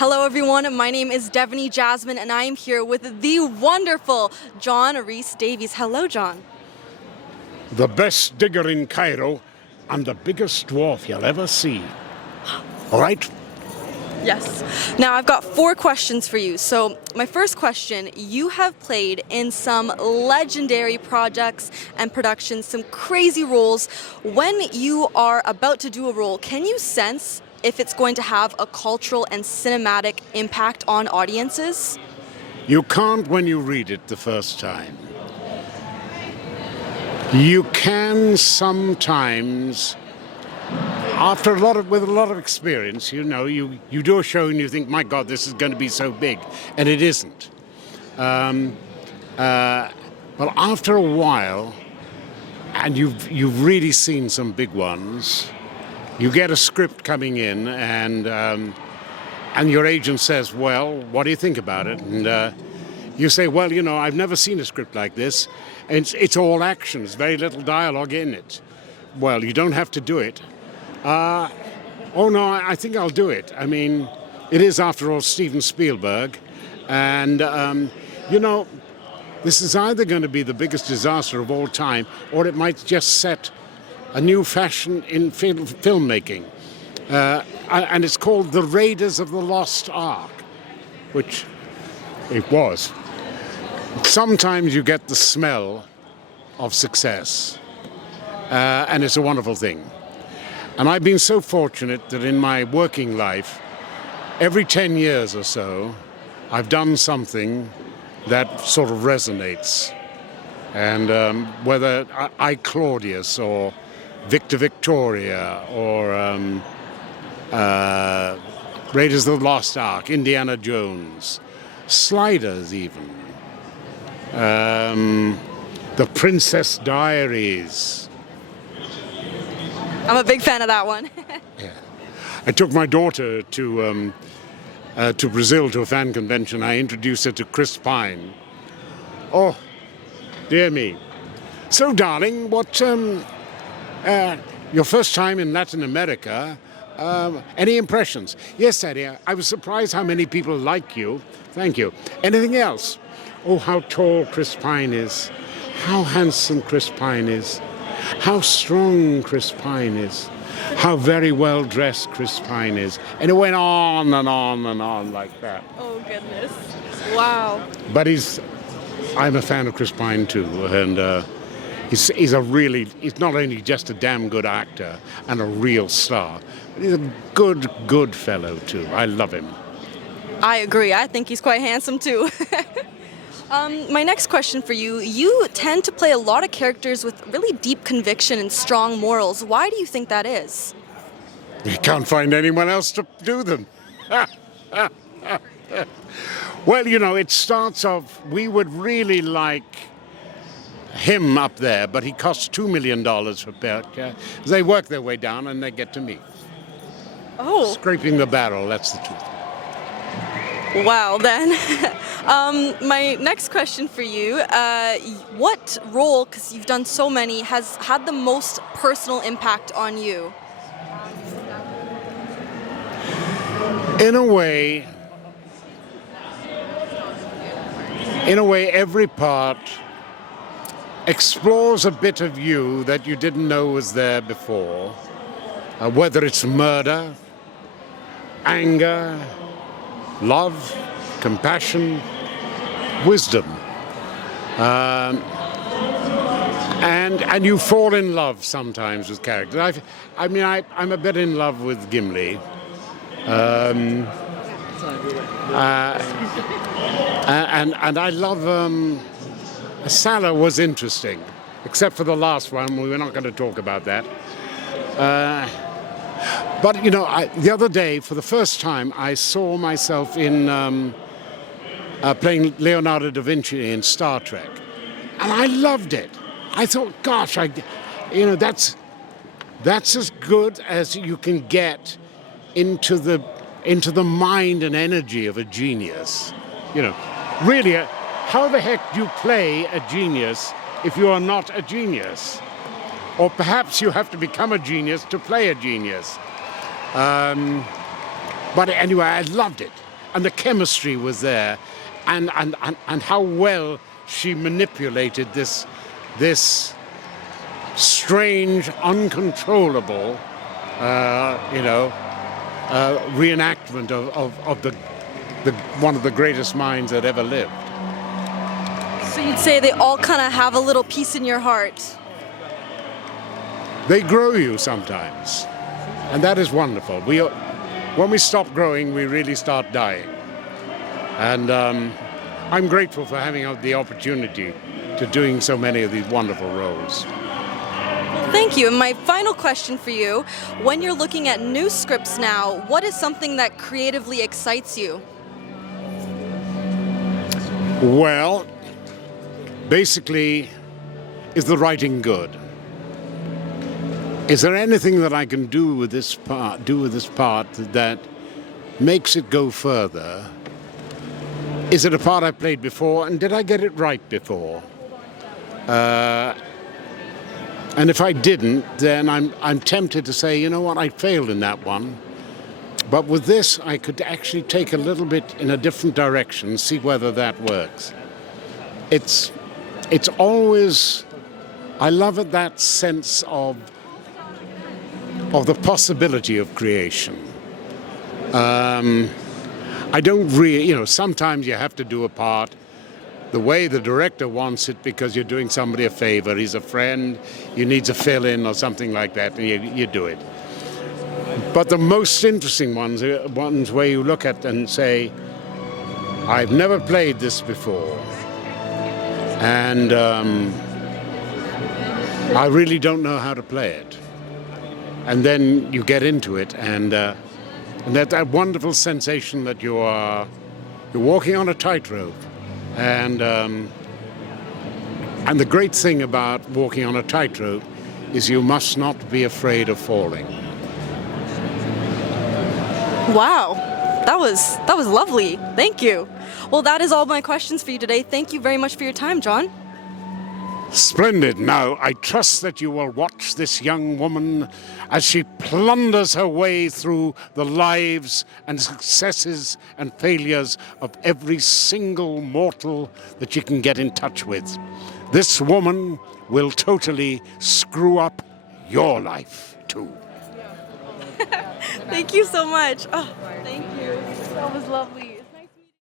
Hello everyone, my name is DevonyJasmine and I am here with the wonderful Jon Rhys-Davies. Hello, Jon. The best digger in Cairo and the biggest dwarf you'll ever see. All right? Yes. Now I've got 4 questions for you. So my first question, you have played in some legendary projects and productions, some crazy roles. When you are about to do a role, can you sense if it's going to have a cultural and cinematic impact on audiences? You can't when you read it the first time. You can sometimes, with a lot of experience, you do a show and you think, my God, this is going to be so big, and it isn't. But after a while, and you've really seen some big ones, you get a script coming in, and your agent says, well, what do you think about it? And you say, well, I've never seen a script like this. And it's all action. There's very little dialogue in it. Well, you don't have to do it. Oh, no, I think I'll do it. I mean, it is, after all, Steven Spielberg. And, this is either going to be the biggest disaster of all time, or it might just set a new fashion in filmmaking. And it's called The Raiders of the Lost Ark, which it was. Sometimes you get the smell of success, and it's a wonderful thing. And I've been so fortunate that in my working life, every 10 years or so, I've done something that sort of resonates. And whether I Claudius or Victor Victoria or Raiders of the Lost Ark, Indiana Jones, Sliders even, The Princess Diaries. I'm a big fan of that one. Yeah. I took my daughter to Brazil to a fan convention. I introduced her to Chris Pine. Oh, dear me. So, darling, what your first time in Latin America? Any impressions? Yes, Daddy. I was surprised how many people like you. Thank you. Anything else? Oh, how tall Chris Pine is. How handsome Chris Pine is. How strong Chris Pine is. How very well dressed Chris Pine is. And it went on and on and on like that. Oh, goodness. Wow. But I'm a fan of Chris Pine too. And he's not only just a damn good actor and a real star, but he's a good fellow too. I love him. I agree. I think he's quite handsome too. My next question for you, you tend to play a lot of characters with really deep conviction and strong morals. Why do you think that is? You can't find anyone else to do them. Well, it starts off, we would really like him up there, but he costs $2 million for picture. They work their way down and they get to me. Oh. Scraping the barrel, that's the truth. Wow, then. My next question for you, what role, because you've done so many, has had the most personal impact on you? In a way, every part explores a bit of you that you didn't know was there before, whether it's murder, anger, love, compassion, wisdom. And you fall in love sometimes with characters. I'm a bit in love with Gimli. And I love... Salah was interesting, except for the last one. We're not going to talk about that. But, the other day, for the first time, I saw myself in playing Leonardo da Vinci in Star Trek. And I loved it. I thought, gosh, that's as good as you can get into the mind and energy of a genius. Really, how the heck do you play a genius if you are not a genius? Or perhaps you have to become a genius to play a genius. But anyway, I loved it. and the chemistry was there, and how well she manipulated this strange, uncontrollable, reenactment of the one of the greatest minds that ever lived. So you'd say they all kind of have a little piece in your heart. They grow you sometimes, and that is wonderful. When we stop growing, we really start dying. And I'm grateful for having the opportunity to doing so many of these wonderful roles. Thank you. And my final question for you, when you're looking at new scripts now, what is something that creatively excites you? Well, basically, is the writing good? Is there anything that I can do with this part that makes it go further? Is it a part I played before, and did I get it right before? And if I didn't, then I'm tempted to say, you know what, I failed in that one. But with this, I could actually take a little bit in a different direction, see whether that works. It's always, I love it, that sense of the possibility of creation. I don't really, sometimes you have to do a part the way the director wants it because you're doing somebody a favor, he's a friend, you need to fill in or something like that, and you do it. But the most interesting ones are ones where you look at and say, I've never played this before, and I really don't know how to play it. And then you get into it, and that wonderful sensation that you're walking on a tightrope. And the great thing about walking on a tightrope is you must not be afraid of falling. Wow, that was lovely. Thank you. Well, that is all my questions for you today. Thank you very much for your time, Jon. Splendid. Now, I trust that you will watch this young woman as she plunders her way through the lives and successes and failures of every single mortal that you can get in touch with. This woman will totally screw up your life, too. Thank you so much. Oh, thank you. That was lovely.